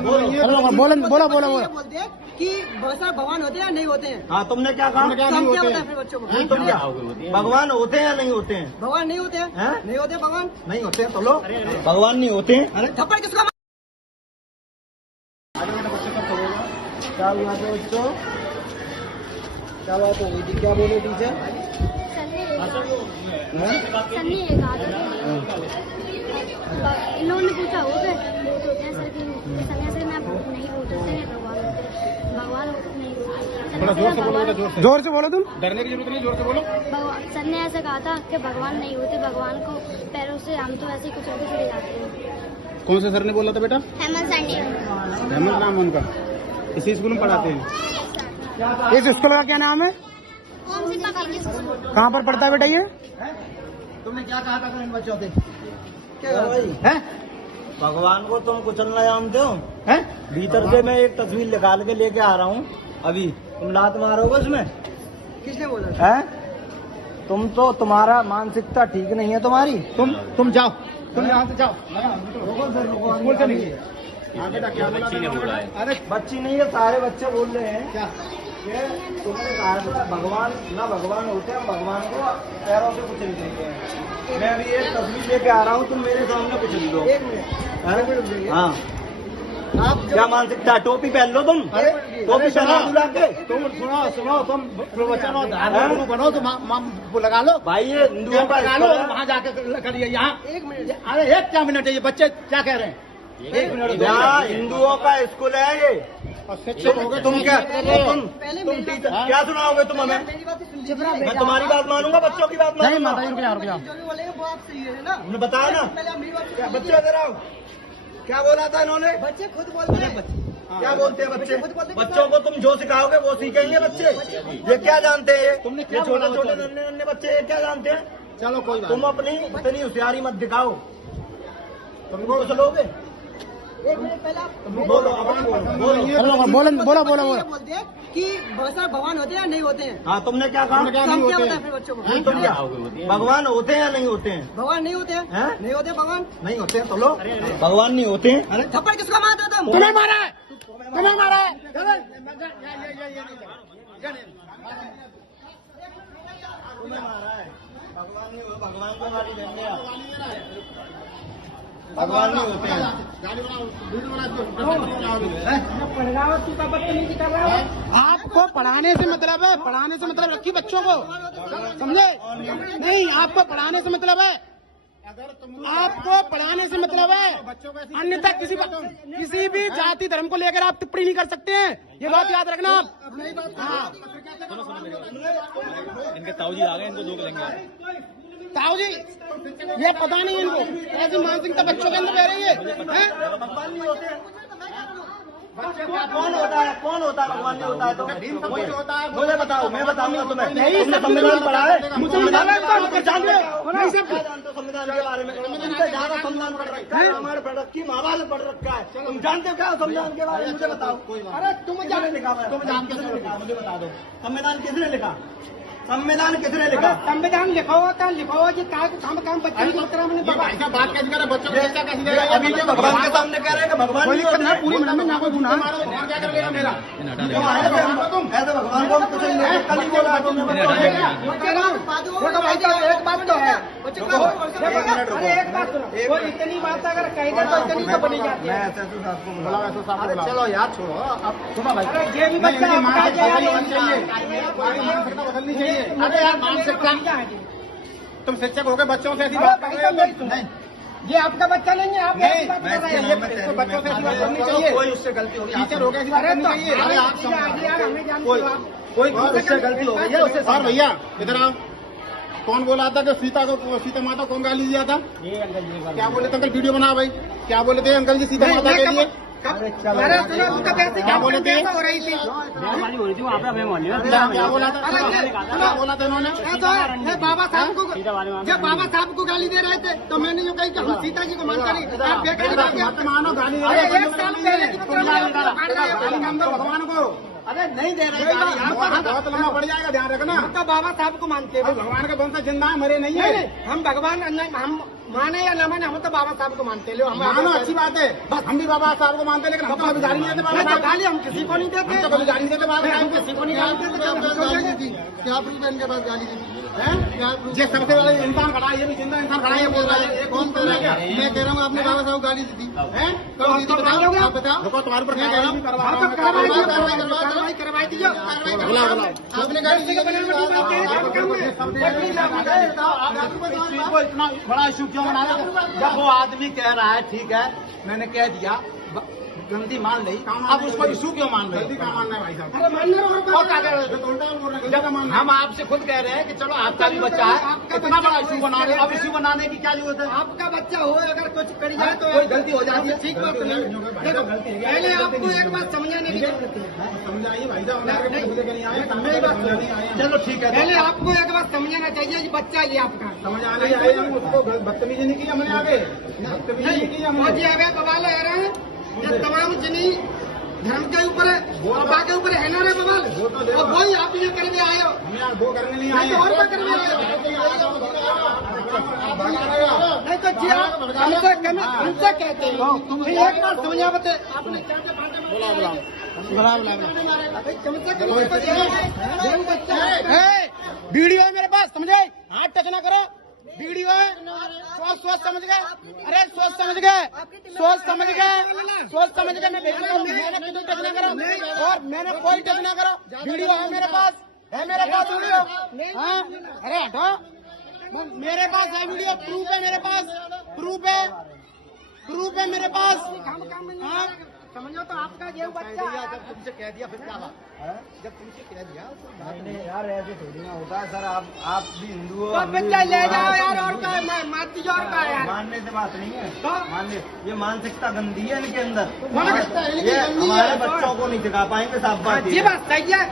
बोला बोलते हैं कि सर भगवान होते हैं या नहीं होते हैं। हाँ, तुमने क्या कहा? हम क्या बताएं फिर बच्चों को? तुम क्या भगवान होते हैं या नहीं होते हैं? भगवान नहीं होते हैं, नहीं होते भगवान, नहीं होते हैं तो लो, भगवान नहीं होते हैं। अरे थप्पड़ किसको? क्या हुआ था बच्चों? क्या बात हो गई थी? क्या बोले टीचर? इन्होंने पूछा वो होते हैं सर कि सन्यासी में नहीं होते भगवान नहीं होते। जोर से बोलो, तुम डरने की जरूरत नहीं, जोर से बोलो। सर ने ऐसा कहा था कि भगवान नहीं होते, भगवान को पैरों से हम तो ऐसे कुछ होते चले जाते हैं। कौन से सर ने बोला था बेटा? हेमंत सर ने। हेमंत नाम है उनका, इसी स्कूल में पढ़ाते हैं। इस स्कूल का क्या नाम है? कहाँ पर पढ़ता है बेटा ये? तुमने क्या कहा था इन बच्चों से? क्या भाई? भगवान को तुम कुचलना जानते हो? भीतर से मैं एक तस्वीर निकाल के लेके आ रहा हूँ अभी, तुम लात मारोगे उसमें? किसने बोला है? तुम तो, तुम्हारा मानसिकता ठीक नहीं है तुम्हारी। तुम जाओ, तुम यहाँ से जाओ। स्कूल से नहीं है। अरे बच्ची नहीं है, सारे बच्चे बोल रहे हैं क्या? तुमने कहा था भगवान ना भगवान होते हैं, भगवान को पैरों से कुचल देते हैं। मैं अभी एक तस्वीर लेके आ रहा हूँ, तुम मेरे सामने कुचल दो। एक मिनट। हाँ, आप क्या मानसिकता? टोपी पहन लो तुम, टोपी पहना बुला के। तुम सुनो, तुम प्रवचन और धार्मिक बनो तो लगा लो भाई, ये हिंदुओं का लगा लो, वहाँ जाकर करिए। यहाँ 1 मिनट। अरे एक क्या मिनट है, ये बच्चे क्या कह रहे हैं? 1 मिनट। यहाँ हिंदुओं का स्कूल है ये। तुम क्या, तुम टीचर क्या सुनाओगे तुम हमें? मैं तुम्हारी बात मानूंगा, बच्चों की बात मानूंगा। जो भी बोलेंगे वो आप सही है ना? उन्होंने बताया ना, पहले आप मेरी बात क्या बच्चे इधर आओ, क्या बोला था इन्होंने? बच्चे खुद बोलते हैं। क्या बोलते हैं बच्चे? बच्चों को तुम जो सिखाओगे वो सीखेंगे बच्चे। ये क्या जानते हैं? तुमने ये छोटे छोटे नन्हे नन्हे बच्चे ये क्या जानते हैं? चलो कोई बात तुम अपनी इतनी होशियारी मत दिखाओ, तुमको चलोगे। 1 मिनट पहले आप बोलो, बोलो। बोलते हैं कि सर भगवान होते हैं या नहीं होते हैं। हाँ, तुमने क्या कहा? हम क्या बताएं फिर बच्चों को? तुम क्या भगवान होते हैं या नहीं होते हैं? भगवान नहीं होते हैं, नहीं होते भगवान, नहीं होते हैं तो लो, भगवान नहीं होते हैं। अरे थप्पड़ किसको मारते हो तुम? तुम्हें मारा है, तुम्हें मारा है। भगवान नहीं, भगवान को गाली देंगे आप। भगवान नहीं होते हैं। आपको पढ़ाने से मतलब है, पढ़ाने से मतलब रखिए बच्चों को, समझे? नहीं, आपको पढ़ाने से मतलब है, आपको पढ़ाने से मतलब है, अन्यथा किसी भी जाति धर्म को लेकर आप टिप्पणी नहीं कर सकते हैं, ये बात याद रखना आप। हाँ, इनके ताऊजी आ गए, इनको 2 लेंगे। ताऊ जी, ये पता नहीं इनको, ऐसी मानसिकता बच्चों के अंदर बह रही है। कौन होता है? कौन होता है? भगवान नहीं होता है तो मुझे बताओ, मैं बताऊंगा तुम्हें। तुमने संविधान पढ़ा है? संविधान जानते हो? संविधान के बारे में ज्यादा संविधान पढ़ रखा है, रामायण पढ़ रखी, महाभारत पढ़ रखा है, तुम जानते हो क्या संविधान के बारे में? मुझे बताओ। अरे तुम किसने लिखा? तुम जानते हो? मुझे बता दो, संविधान किसने लिखा? संविधान किसने लिखा? संविधान लिखा हुआ कि काम बच्चे की तरह मैंने बात कैसे करें बच्चों अभी जो भगवान के सामने कह रहे हैं कि भगवान नहीं होते हैं, पूरी में ना कोई गुनाह क्या कर लेगा मेरा? ऐसे भगवान को कुछ नहीं, कल ही बोला तुमने बच्चों को। एक बात तो है, एक बात सुनो, इतनी बात अगर कहेगा तो इतनी तो बनी जाती है। अरे चलो यार, छोड़ो अब, सुनो भाई, ये भी बच्चा बदलनी चाहिए। अरे यार, मानसिकता क्या है? तुम शिक्षक हो गए, बच्चों से ऐसी बात कर रहे हो? नहीं, ये आपका बच्चा नहीं है, आप बच्चों से ऐसी बात करनी चाहिए। कोई उससे गलती हो गई, टीचर हो गए, ऐसी बात करनी चाहिए। कोई उससे गलती हो गई है उससे। और भैया इधर आओ, कौन बोला था कि सीता माता कौन गाली दिया था? क्या बोले थे अंकल? वीडियो बना भाई, क्या बोले थे अंकल जी सीता माता के लिए? क्या बोले थे? हो रही थी, क्या बोला था? क्या बोला था इन्होंने? बाबा साहब को गाली दे रहे थे, तो मैंने जो कही कि हम सीता जी को मानते नहीं। मत मानो गाली, एक साल पहले भगवान को। अरे नहीं दे रहे गाली, बहुत लंबा पड़ जाएगा, ध्यान रखना। तो बाबा साहब को मानते हैं, भगवान का वंश जिंदा है, मरे नहीं है। हम भगवान, हम माने या ना माने, हम तो बाबा साहब को मानते लो। हम मानो अच्छी बात है, बस हम भी बाबा साहब को मानते हैं, लेकिन हम तो कभी गाली नहीं देते बाबा साहब। गाली हम किसी को नहीं देते, हम तो कभी गाली नहीं देते बाबा हम साहब किसी को नहीं गाली देते। क्या प्रूफ है इनके पास गाली दी? ये सबसे बड़ा इंसान खड़ा है, ये भी जिंदा इंसान खड़ा है, ये बोल रहा है, ये कौन बोल रहा है क्या? मैं कह रहा हूँ आपने बाबा साहब को गाली दी थी, हैं? तो बताओ, आप बताओ। देखो तुम्हारे ऊपर क्या कह रहा हूँ, कार्रवाई करवाई दीजिए। आपने गाली दी, इतना बड़ा इशू क्यों बना रहे हो? जब वो आदमी कह रहा है ठीक है, मैंने कह दिया, गलती मान ली, अब उसको इशू क्यों मान रहे हो? क्या मानना है भाई साहब? अरे मानने और क्या कह रहे हो? जब हम आपसे खुद कह रहे हैं कि चलो आपका भी बच्चा है, इतना बड़ा इशू बना रहे हो, अब इशू बनाने की क्या जरूरत है? आपका बच्चा हो, अगर कुछ कर जाए तो कोई गलती हो जाती है, ठीक बात नहीं। देखो, पहले आपको एक बात समझाने की जरूरत है। समझाइए भाई साहब, मुझे कहीं आए, नहीं बात नहीं आए, चलो ठीक है। पहले आपको एक बात समझाना चाहिए कि बच्चा ये आपका समझ आने आए, हम उसको बदतमीजी नहीं की हमने आगे, बदतमीजी नहीं की हमने। फौजी आगे बवाल है रहे हैं, ये तमाम जिनी धर्म के ऊपर है, बाबा के ऊपर है ना रे बवाल, और वही आप ये करने आए हो। हम यहाँ दो करने नहीं आए, नहीं तो और क्या करने आए हो? नहीं तो जी आप हमसे कहते हो, एक बार समझा बते आपने क्या क्या बातें बुला कम से कम बच्चा है। वीडियो है मेरे पास, समझे? हाथ टच ना करो, वीडियो है, सोच समझ गए, अरे सोच समझ गए, सोच समझ गए, मैं भेज रहा हूँ, मैंने कोई टच ना करो, और मैंने कोई टच ना करो, वीडियो है मेरे पास वीडियो, हाँ, अरे हटो, मेरे पास है वीडियो, प्रूफ है मेरे पास, प्रूफ है मेरे पास, हाँ। समझो तो आपका ये बच्चा जब तुमसे कह दिया फिर क्या बात? जब तुमसे कह दिया नहीं यार, ऐसे थोड़ी ना होता है सर। आप भी हिंदू हो, तो हम भी बच्चा ले हिंदू जाओ हो। यार, और क्या है, मार दीजिए और क्या है यार। मानने से बात नहीं है, तो? मानने ये मानसिकता गंदी है इनके अंदर। मानसिकता इनकी ये गंदी है। हमारे बच्चों को नहीं सिखा पाएंगे, साफ बात ये ये है। बात सही है।